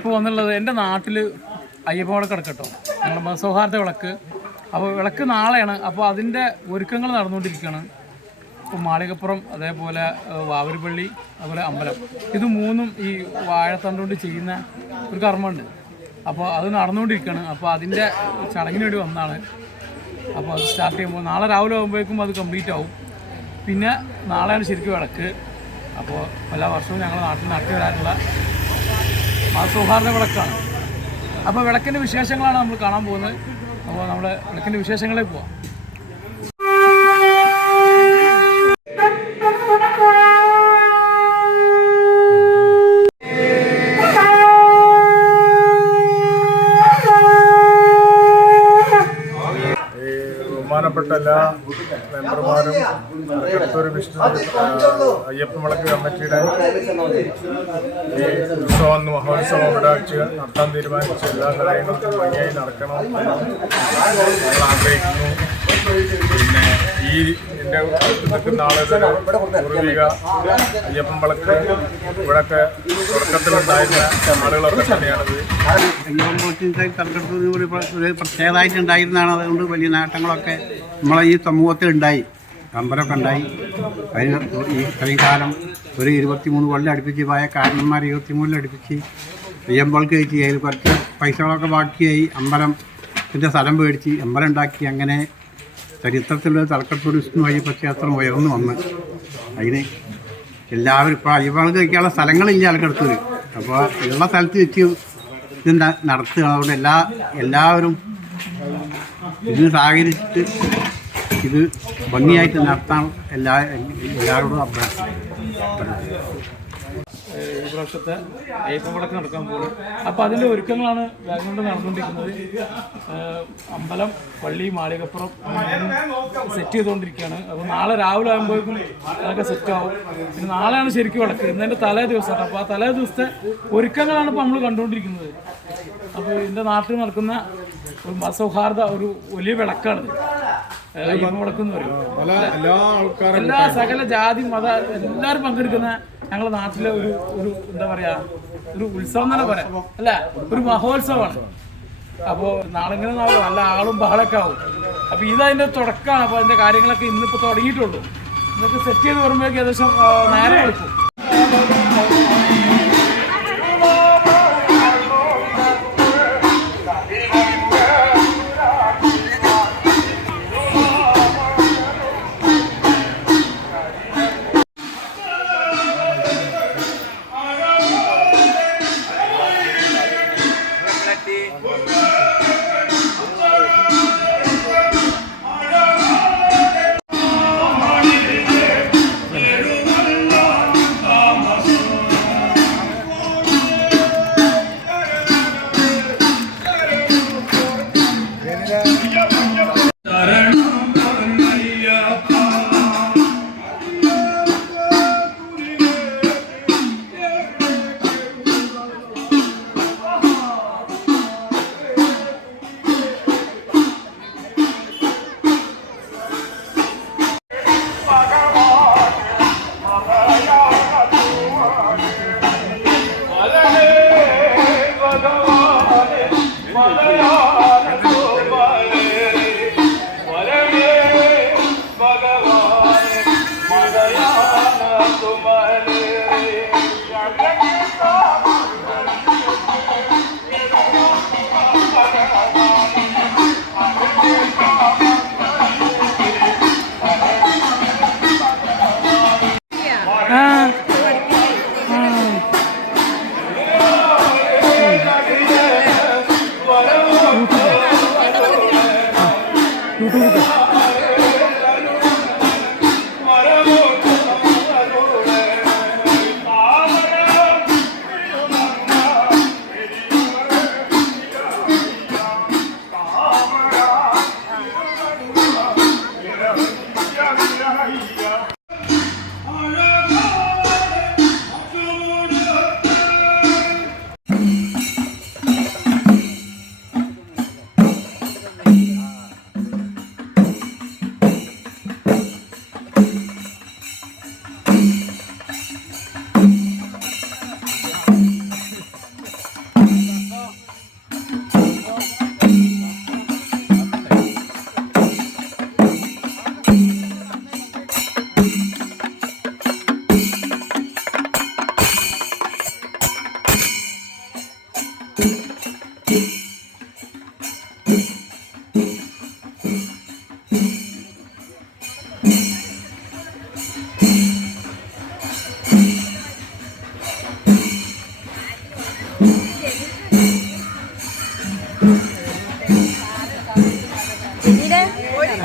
ഇപ്പോൾ വന്നുള്ളത് എൻ്റെ നാട്ടിൽ അയ്യപ്പ വിളക്ക് കിടക്കട്ടോ, ഞങ്ങളുടെ മതസൗഹാർദ്ദ വിളക്ക്. അപ്പോൾ വിളക്ക് നാളെയാണ്. അപ്പോൾ അതിൻ്റെ ഒരുക്കങ്ങൾ നടന്നുകൊണ്ടിരിക്കുകയാണ്. ഇപ്പോൾ മാളികപ്പുറം, അതേപോലെ വാവൂർപള്ളി, അതുപോലെ അമ്പലം, ഇത് മൂന്നും ഈ വാഴത്തണ്ട് കൊണ്ട് ചെയ്യുന്ന ഒരു കർമ്മമുണ്ട്. അപ്പോൾ അത് നടന്നുകൊണ്ടിരിക്കുകയാണ്. അപ്പോൾ അതിൻ്റെ ചടങ്ങിന് വേണ്ടി വന്നതാണ്. അപ്പോൾ അത് സ്റ്റാർട്ട് ചെയ്യുമ്പോൾ നാളെ രാവിലെ ആകുമ്പോഴേക്കും അത് കംപ്ലീറ്റ് ആവും. പിന്നെ നാളെയാണ് ശരിക്കും വിളക്ക്. അപ്പോൾ എല്ലാ വർഷവും ഞങ്ങളുടെ നാട്ടിൽ നടത്തി വരാനുള്ള സൗഹാർദ്ദ വിളക്കാണ്. അപ്പോൾ വിളക്കിൻ്റെ വിശേഷങ്ങളാണ് നമ്മൾ കാണാൻ പോകുന്നത്. അപ്പോൾ നമ്മൾ വിളക്കിൻ്റെ വിശേഷങ്ങളിലേക്ക് പോവാം. ബഹുമാനപ്പെട്ട എല്ലാ മെമ്പർമാരും തൃശ്ശൂർ വിഷ്ണു അയ്യപ്പ വിളക്ക് കമ്മിറ്റിയുടെ ഈ ഉത്സവം മഹോത്സവം ഇവിടെ വെച്ച് നടത്താൻ തീരുമാനിച്ച എല്ലാ കാര്യങ്ങൾക്കും ഭംഗിയായി നടക്കണം ഞങ്ങൾ ആഗ്രഹിക്കുന്നു. പിന്നെ ഈ എൻ്റെ നിൽക്കുന്ന ആളുകൾ പൂർവിക അയ്യപ്പൻ വിളക്ക് ഇവിടെയൊക്കെ തുടക്കത്തിലുണ്ടായിരുന്ന ആളുകളൊക്കെ തന്നെയാണത്. അയ്യപ്പൻ വിളക്കിൻ്റെ ഒരു പ്രത്യേകമായിട്ടുണ്ടായിരുന്നതാണ്. അതുകൊണ്ട് വലിയ നേട്ടങ്ങളൊക്കെ നമ്മളെ ഈ സമൂഹത്തിൽ ഉണ്ടായി. അമ്പലമൊക്കെ ഉണ്ടായി. അതിന് ഈ ഇത്രയും കാലം ഒരു 23 കൊല്ലം അടുപ്പിച്ച് പോയ കാരണന്മാർ 23 അടുപ്പിച്ച് അയ്യമ്പൾക്ക് കഴിച്ച് അതിൽ കുറച്ച് പൈസകളൊക്കെ ബാക്കിയായി അമ്പലത്തിൻ്റെ സ്ഥലം മേടിച്ച് അമ്പലം ഉണ്ടാക്കി. അങ്ങനെ ചരിത്രത്തിലുള്ള തലക്കത്തൂർ വിഷ്ണു അയ്യപ്പ ക്ഷേത്രം ഉയർന്നു വന്ന് അതിന് എല്ലാവരും ഇപ്പോൾ അയ്യപ്പൾക്ക് കഴിക്കാനുള്ള സ്ഥലങ്ങളില്ല ആൾക്കടുത്തൂർ. അപ്പോൾ ഉള്ള സ്ഥലത്ത് വെച്ച് ഇത് നടത്തുകയാണ്. അതുകൊണ്ട് എല്ലാവരും ഇതിന് സഹകരിച്ചിട്ട് ഇത് ഭംഗിയായിട്ട് നടത്താൻ എല്ലാവരോടും അഭ്യർത്ഥിക്കുന്നു. ഈ പ്രാവശ്യത്തെ അയ്യപ്പ വിളക്ക് നടക്കാൻ പോകുന്നത്. അപ്പോൾ അതിൻ്റെ ഒരുക്കങ്ങളാണ് വേഗം കൊണ്ട് നടന്നുകൊണ്ടിരിക്കുന്നത്. അമ്പലം, പള്ളി, മാളികപ്പുറം സെറ്റ് ചെയ്തുകൊണ്ടിരിക്കുകയാണ്. അപ്പോൾ നാളെ രാവിലെ ആകുമ്പോഴേക്കും അതൊക്കെ സെറ്റാവും. പിന്നെ നാളെയാണ് ശരിക്കും വിളക്ക്. ഇന്നതിൻ്റെ തലേ ദിവസമാണ്. അപ്പോൾ ആ തലേ ദിവസത്തെ ഒരുക്കങ്ങളാണ് ഇപ്പോൾ നമ്മൾ കണ്ടുകൊണ്ടിരിക്കുന്നത്. അപ്പോൾ ഇതിൻ്റെ നാട്ടിൽ നടക്കുന്ന ഒരു മതസൗഹാർദ്ദ ഒരു വലിയ വിളക്കാണിത്. അയ്യപ്പ വിളക്കെന്ന് പറയും. എല്ലാ സകല ജാതി മത എല്ലാവരും പങ്കെടുക്കുന്ന ഞങ്ങളുടെ നാട്ടിലെ ഒരു എന്താ പറയുക, ഒരു ഉത്സവം തന്നെ പറയാം, അല്ല ഒരു മഹോത്സവമാണ്. അപ്പോൾ നാളെ ഇങ്ങനെ നല്ല ആളും ബഹളമൊക്കെ ആവും. അപ്പോൾ ഇതതിൻ്റെ തുടക്കമാണ്. അപ്പോൾ അതിൻ്റെ കാര്യങ്ങളൊക്കെ ഇന്നിപ്പോൾ തുടങ്ങിയിട്ടുള്ളൂ. ഇന്നൊക്കെ സെറ്റ് ചെയ്ത് വരുമ്പോഴേക്കും ഏകദേശം നേരെ എടുക്കും.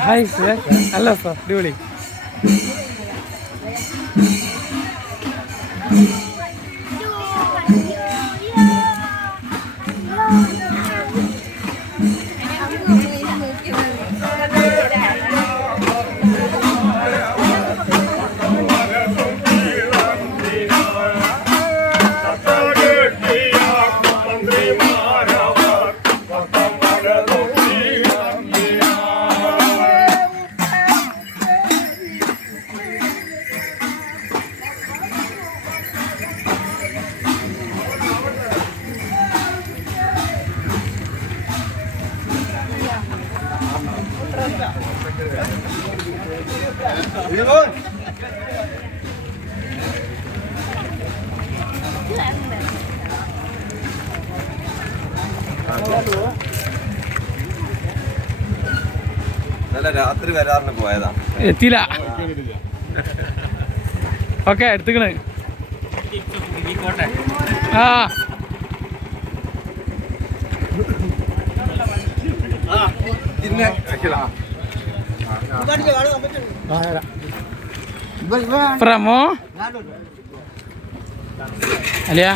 ഹായ് സർ, അല്ല സർ, അടിപൊളി. രാത്രി വരാറിന് പോയതാ, എത്തിയില്ല. ഓക്കെ, എടുത്തുക്കണ്. ആ പ്രമോ അല്ലയാ